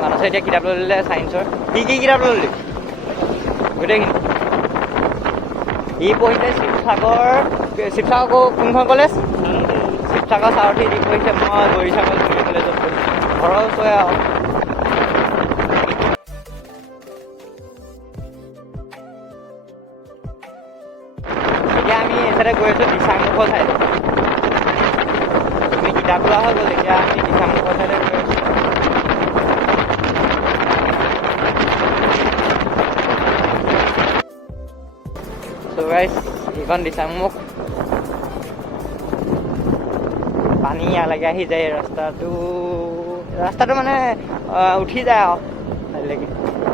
মানসে এতিয়া কিতাপ লৈ ল'লে ছায়েন্সৰ। কি কিতাপ লৈ ল'লি? গোটেইখিনি ই পঢ়িছে শিৱসাগৰ কোনখন কলেজ? শিৱসাগৰ চাৰথি দি পঢ়িছে। মই গৌৰীসাগৰ কলেজত পঢ়িছোঁ, ঘৰৰ ওচৰে আৰু। এতিয়া আমি এইফালে গৈ আছোঁ দিচাংমুখৰ চাইডে। আমি কিতাপ লোৱা হৈ গ'ল, এতিয়া আমি দিচাংমুখৰ চাইডে গৈ আছোঁ। এইখন দিচাংমুখ। পানী ইয়ালৈকে আহি যায়। ৰাস্তাটো মানে উঠি যায় আৰু আজিলৈকে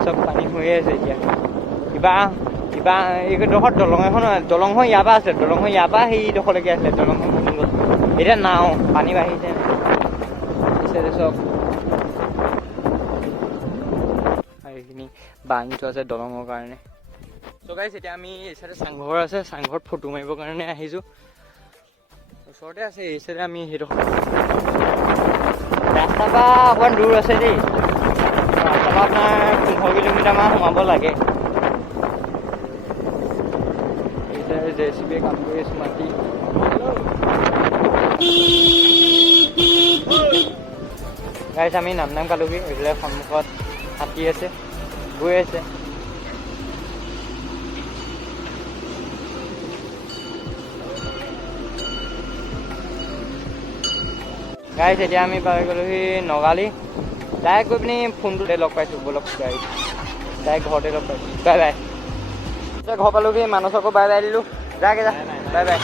চব পানী হৈয়ে আছে। এতিয়া কিবা এইডোখৰত দলং হৈ ইয়াৰ পৰা আছে। দলং হৈ ইয়াৰ পৰা সেইডোখৰলৈকে আছিলে। দলংখন ভাঙি গ'ল, এতিয়া নাও পানী বাঢ়িছে চব। আৰু এইখিনি বান্ধটো আছে দলঙৰ কাৰণে। চ' গাইছ, এতিয়া আমি এই চাইডে চাংঘৰ আছে, চাংঘৰত ফটো মাৰিবৰ কাৰণে আহিছোঁ। ওচৰতে আছে এই চাইডে। আমি সেইডোখৰ ৰাস্তাৰ পৰা অকণমান দূৰ আছে দেই। ৰাস্তাৰ পৰা আপোনাৰ 15 কিলোমিটাৰমান সোমাব লাগে। এই চাইডে JCB কাম কৰি আছোঁ মাটি। গাইছ, আমি নাম পালোহি। এইফালে সন্মুখত হাতী আছে, গৈ আছে। গাইছ, এতিয়া আমি পাই গ'লোহি নগালি। ডাইৰেক্ট গৈ পিনি ফোনটোতে লগ পাইছোঁ। বলক গাড়ীত ডাইৰেক্ট ঘৰতে লগ পাইছোঁ। Bye bye. এতিয়া ঘৰ পালোহি, মানুহকো বাই বাই দিলোঁ। যাগে যা, বাই বাই।